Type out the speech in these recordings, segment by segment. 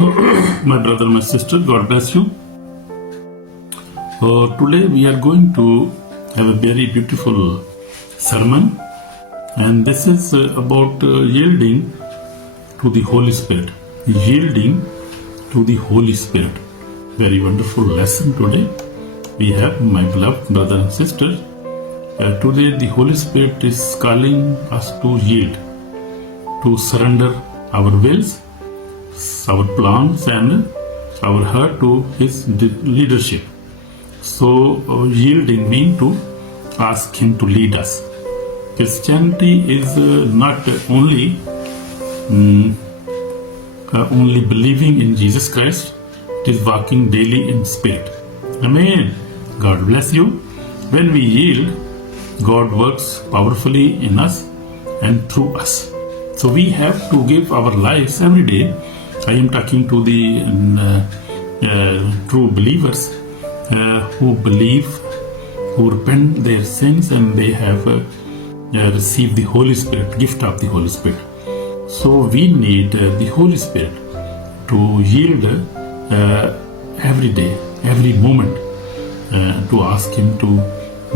My brother, my sister, God bless you. Today we are going to have a very beautiful sermon, and this is about yielding to the Holy Spirit. Yielding to the Holy Spirit. Very wonderful lesson today. We have, my beloved brother and sister. Today the Holy Spirit is calling us to yield, to surrender our wills, our plans and our heart to His leadership. So yielding means to ask Him to lead us. Christianity is not only believing in Jesus Christ, it is walking daily in spirit. Amen. God bless you. When we yield, God works powerfully in us and through us. So we have to give our lives every day. I am talking to the true believers who believe, who repent their sins, and they have received the Holy Spirit, gift of the Holy Spirit. So we need the Holy Spirit to yield every day, every moment, to ask Him to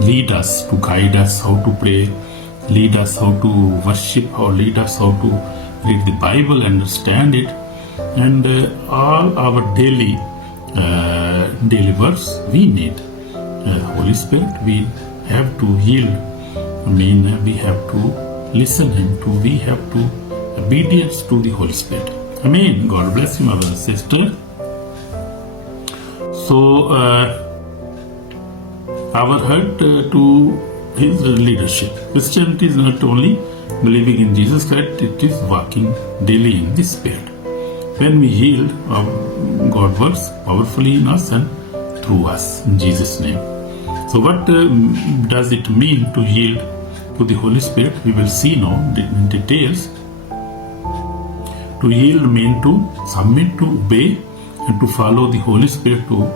lead us, to guide us how to pray, lead us how to worship, or lead us how to read the Bible, understand it, and all our daily works. We need Holy Spirit. We have to yield. We have to listen Him. We have to obedience to the Holy Spirit. Amen. God bless you, my brother and sister. So our heart to His leadership. Christianity is not only believing in Jesus Christ, it is walking daily in the Spirit. When we yield, God works powerfully in us and through us, in Jesus' name. So what does it mean to yield to the Holy Spirit? We will see now in details. To yield means to submit, to obey, and to follow the Holy Spirit to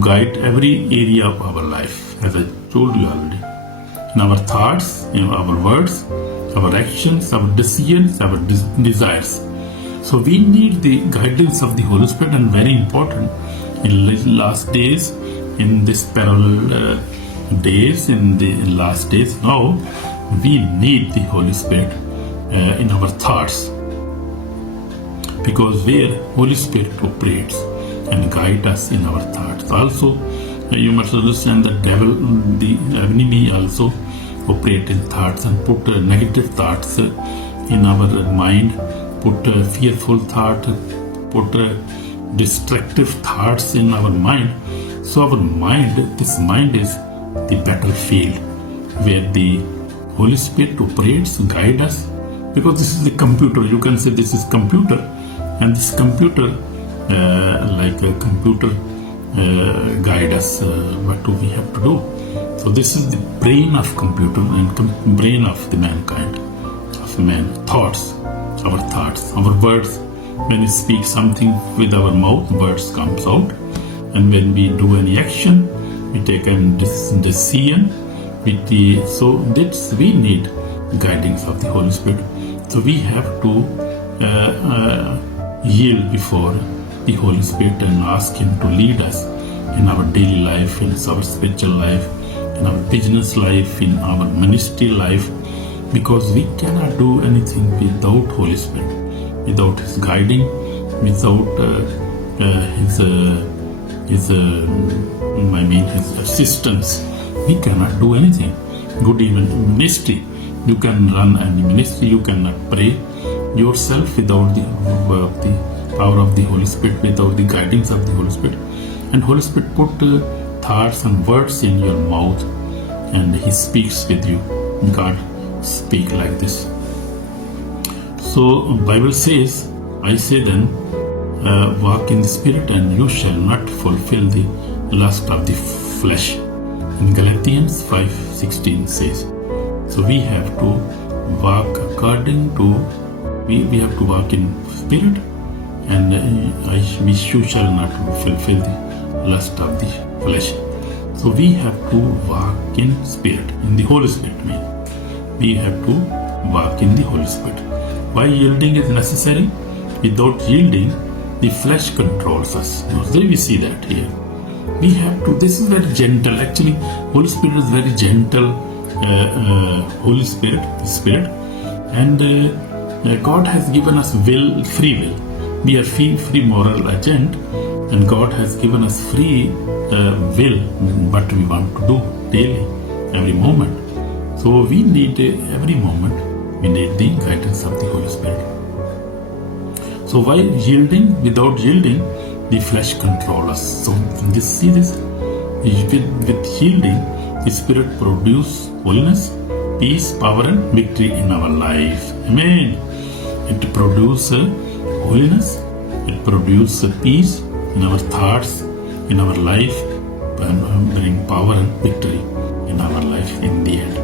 guide every area of our life, as I told you already. In our thoughts, in our words, our actions, our decisions, our desires. So we need the guidance of the Holy Spirit, and very important in last days, in this parallel days, in the last days now, we need the Holy Spirit in our thoughts, because where Holy Spirit operates and guide us in our thoughts. Also, you must understand that devil, the enemy, also operate in thoughts and put negative thoughts in our mind, put fearful thought, put destructive thoughts in our mind. So our mind, this mind is the battlefield where the Holy Spirit operates, guide us, because this is the computer. You can say this is computer, and this computer, like a computer, guide us what do we have to do. So this is the brain of computer and brain of the mankind, of man. Thoughts, our words. When we speak something with our mouth, words comes out, and when we do any action, we take a decision. So this we need guidance of the Holy Spirit. So we have to yield before the Holy Spirit and ask Him to lead us in our daily life, in our spiritual life, in our business life, in our ministry life, because we cannot do anything without Holy Spirit, without His guiding, without His assistance. We cannot do anything. Good, even ministry. You can run any ministry, you cannot pray yourself without the power of the Holy Spirit, without the guidance of the Holy Spirit. And Holy Spirit put thoughts and words in your mouth, and He speaks with you. God speak like this. So Bible says, I say then, walk in the Spirit, and you shall not fulfill the lust of the flesh. In Galatians 5:16 says. So we have to walk according to, we have to walk in Spirit, and you shall not fulfill the lust of the flesh. So we have to walk in Spirit, in the Holy Spirit. We have to walk in the Holy Spirit. Why yielding is necessary? Without yielding, the flesh controls us. Now, there we see that here. We have to, this is very gentle. Actually, Holy Spirit is very gentle. Holy Spirit, and God has given us free will. We are free moral agent, and God has given us free will, what we want to do daily, every moment. So we need every moment, we need the guidance of the Holy Spirit. So while yielding, without yielding, the flesh controls us. So see this, with yielding, the Spirit produces holiness, peace, power, and victory in our life. Amen. It produces holiness, it produces peace in our thoughts, in our life, and bring power and victory in our life in the end.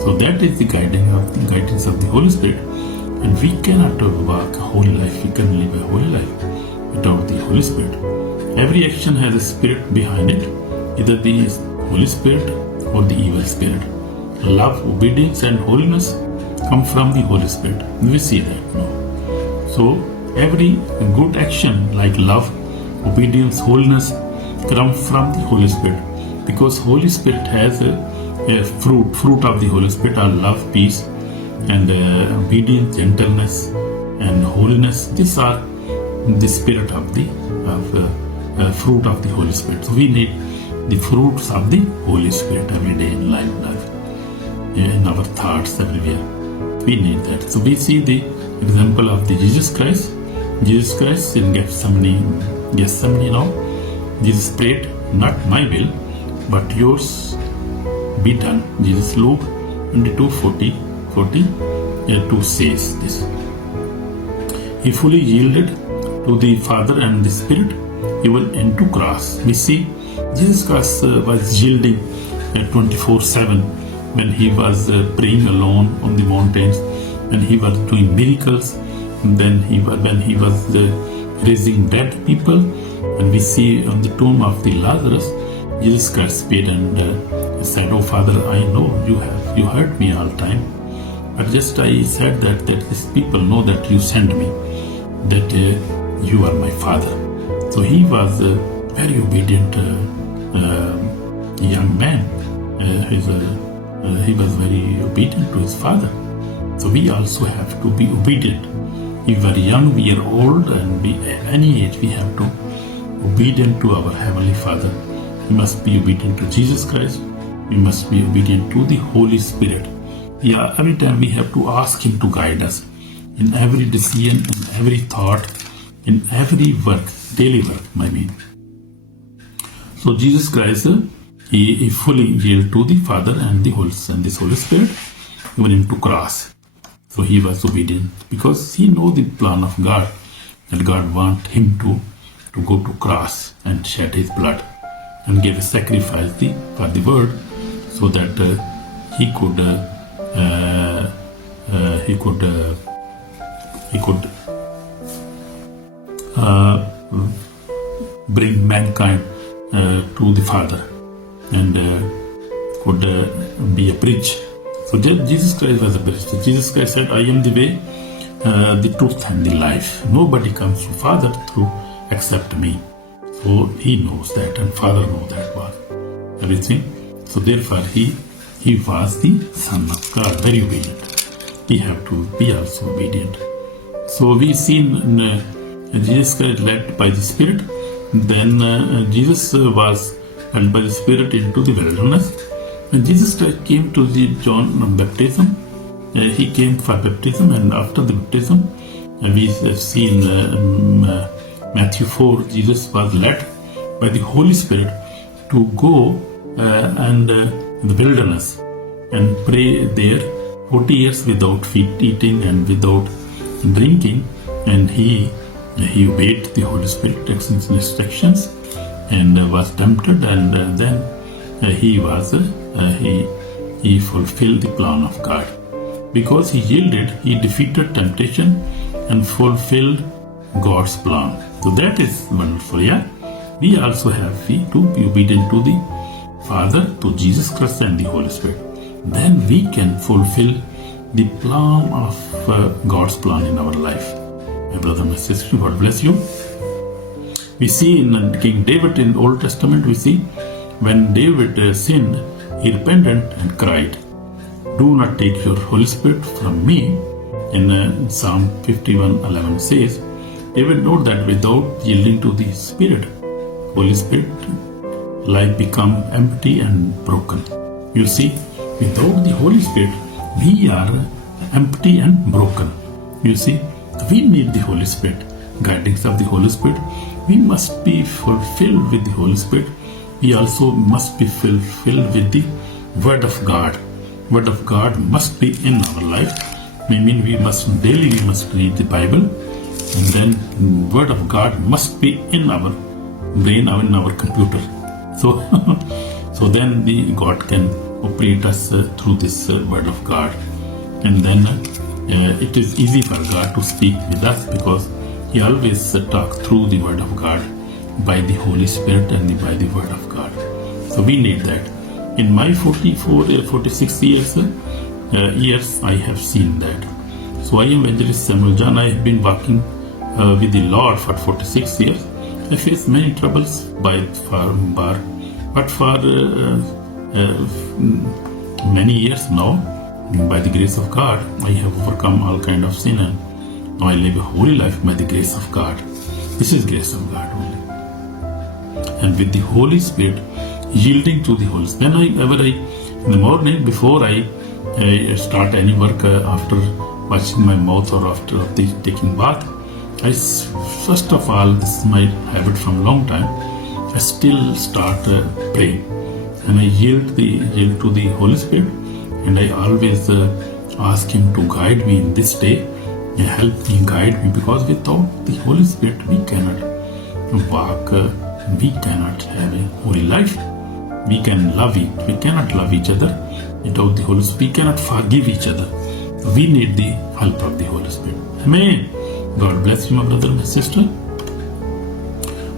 So that is the guidance of the Holy Spirit. And we cannot walk a holy life, we can live a holy life without the Holy Spirit. Every action has a spirit behind it, either the Holy Spirit or the evil spirit. Love, obedience, and holiness come from the Holy Spirit. We see that now. So every good action like love, obedience, holiness come from the Holy Spirit, because Holy Spirit has a fruit of the Holy Spirit are love, peace, and obedience, gentleness, and holiness. These are the spirit of the fruit of the Holy Spirit. So we need the fruits of the Holy Spirit every day in life, in our thoughts, everywhere. We need that. So we see the example of the Jesus Christ. Jesus Christ in Gethsemane now, Jesus prayed, not my will, but yours be done. Jesus, Luke 22:42 says this. He fully yielded to the Father and the Spirit, even into cross. We see Jesus Christ was yielding 24/7 when he was praying alone on the mountains, when he was doing miracles, and then when he was raising dead people. And we see on the tomb of the Lazarus, Jesus Christ prayed and said, "Oh Father, I know you heard me all time, but just I said that these people know that you sent me, that you are my Father." So he was a very obedient young man. He was very obedient to his father. So we also have to be obedient. If we are young, we are old, and at any age we have to obedient to our Heavenly Father. We must be obedient to Jesus Christ. We must be obedient to the Holy Spirit. Yeah, every time we have to ask Him to guide us in every decision, in every thought, in every work, daily work, I mean. So Jesus Christ, he fully yielded to the Father and the Holy Spirit, even into cross. So he was obedient because he know the plan of God, that God want him to go to cross and shed his blood and give a sacrifice for the world, so that he could bring mankind to the Father, and could be a bridge. So Jesus Christ was a bridge. So Jesus Christ said, "I am the way, the truth, and the life. Nobody comes to Father except me." So he knows that, and Father knows that was everything. So therefore he was the Son of God, very obedient. We have to be also obedient. So we see Jesus Christ led by the Spirit. Then Jesus was led by the Spirit into the wilderness. And Jesus Christ came to the John baptism. He came for baptism, and after the baptism, we have seen Matthew 4, Jesus was led by the Holy Spirit to go and in the wilderness and pray there 40 years without eating and without drinking. And he obeyed the Holy Spirit instructions and was tempted, and then he fulfilled the plan of God. Because he yielded, he defeated temptation and fulfilled God's plan. So that is wonderful, yeah? We also have to be obedient to the Father, to Jesus Christ and the Holy Spirit. Then we can fulfill the plan of God's plan in our life. My brother, my sister, God bless you. We see in King David in Old Testament, we see when David sinned, he repented and cried, "Do not take your Holy Spirit from me." In Psalm 51:11 says, David knows that without yielding to the Spirit, Holy Spirit, life become empty and broken. You see, without the Holy Spirit, we are empty and broken. You see, we need the Holy Spirit, guidance of the Holy Spirit. We must be fulfilled with the Holy Spirit. We also must be fulfilled with the Word of God. Word of God must be in our life. We mean we must read the Bible, and then Word of God must be in our brain or in our computer. So, so then the God can operate us through this Word of God, and then it is easy for God to speak with us because He always talks through the Word of God by the Holy Spirit and by the Word of God. So we need that. In my 46 years, I have seen that. So I am Evangelist Samuel John. I have been walking with the Lord for 46 years. I faced many troubles but for many years now, by the grace of God, I have overcome all kind of sin, and now I live a holy life by the grace of God. This is grace of God only. And with the Holy Spirit, yielding to the Holy Spirit. Whenever in the morning, before I start any work, after washing my mouth or after taking bath, I first of all, this is my habit from long time, I still start praying, and I yield to the Holy Spirit, and I always ask Him to guide me in this day, and help me, guide me, because without the Holy Spirit we cannot walk, we cannot have a holy life. We cannot love each other without the Holy Spirit. We cannot forgive each other. We need the help of the Holy Spirit. Amen. God bless you, my brother, my sister.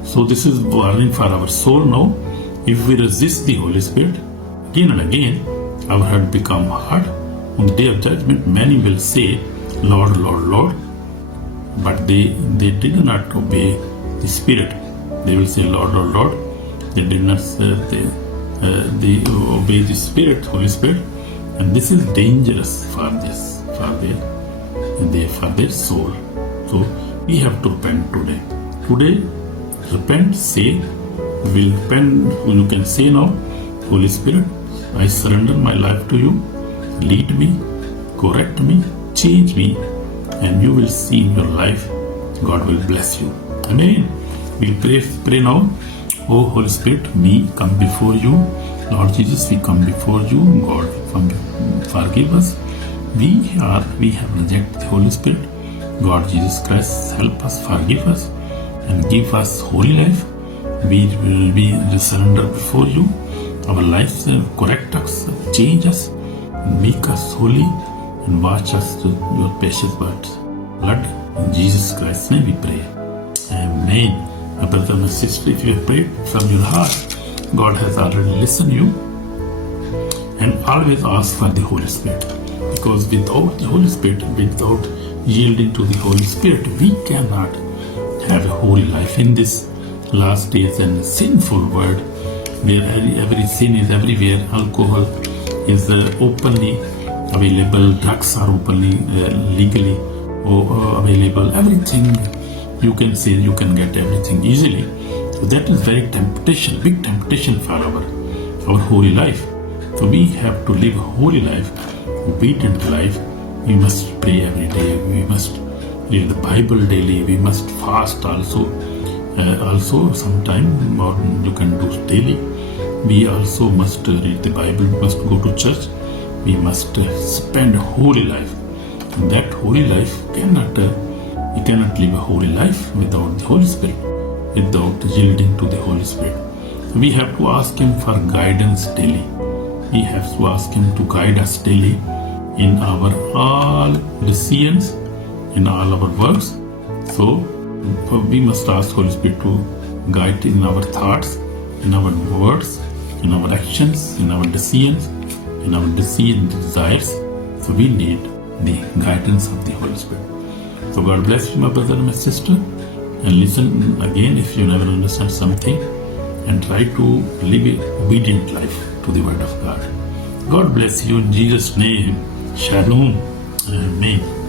So this is warning for our soul now. If we resist the Holy Spirit, again and again, our heart become hard. On the day of judgment, many will say, "Lord, Lord, Lord," but they did not obey the Spirit. They will say, "Lord, Lord, Lord." They did not they obey the Spirit, Holy Spirit, and this is dangerous for their soul. So we have to repent today. Today, repent, say, will repent. You can say now, "Holy Spirit, I surrender my life to you. Lead me, correct me, change me, and you will see in your life, God will bless you." Amen. We'll pray now. Oh Holy Spirit, we come before you. Lord Jesus, we come before you. God, forgive us. We have rejected the Holy Spirit. God Jesus Christ, help us, forgive us, and give us holy life. We will be surrendered before you. Our lives, correct us, change us, make us holy, and wash us to your precious blood. In Jesus Christ's name we pray. Amen. My brother, my sister, if you have prayed from your heart, God has already listened you. And always ask for the Holy Spirit. Because without the Holy Spirit, without yielding to the Holy Spirit, we cannot have a holy life in this last days and sinful world, where every sin is everywhere. Alcohol is openly available. Drugs are openly, legally available. Everything. You can say you can get everything easily. So that is very big temptation for our holy life. So we have to live a holy life, obedient life. We must pray every day. We must read the Bible daily. We must fast also. Also sometime, or you can do daily. We also must read the Bible. We must go to church. We must spend a holy life. And that holy life we cannot live a holy life without the Holy Spirit, without yielding to the Holy Spirit. We have to ask Him for guidance daily. We have to ask Him to guide us daily in our all decisions, in all our works. So we must ask Holy Spirit to guide in our thoughts, in our words, in our actions, in our decisions, in our desires. So we need the guidance of the Holy Spirit. So God bless you, my brother and my sister. and listen again if you never understand something, and try to live an obedient life to the Word of God. God bless you in Jesus' name. Shalom. Amen.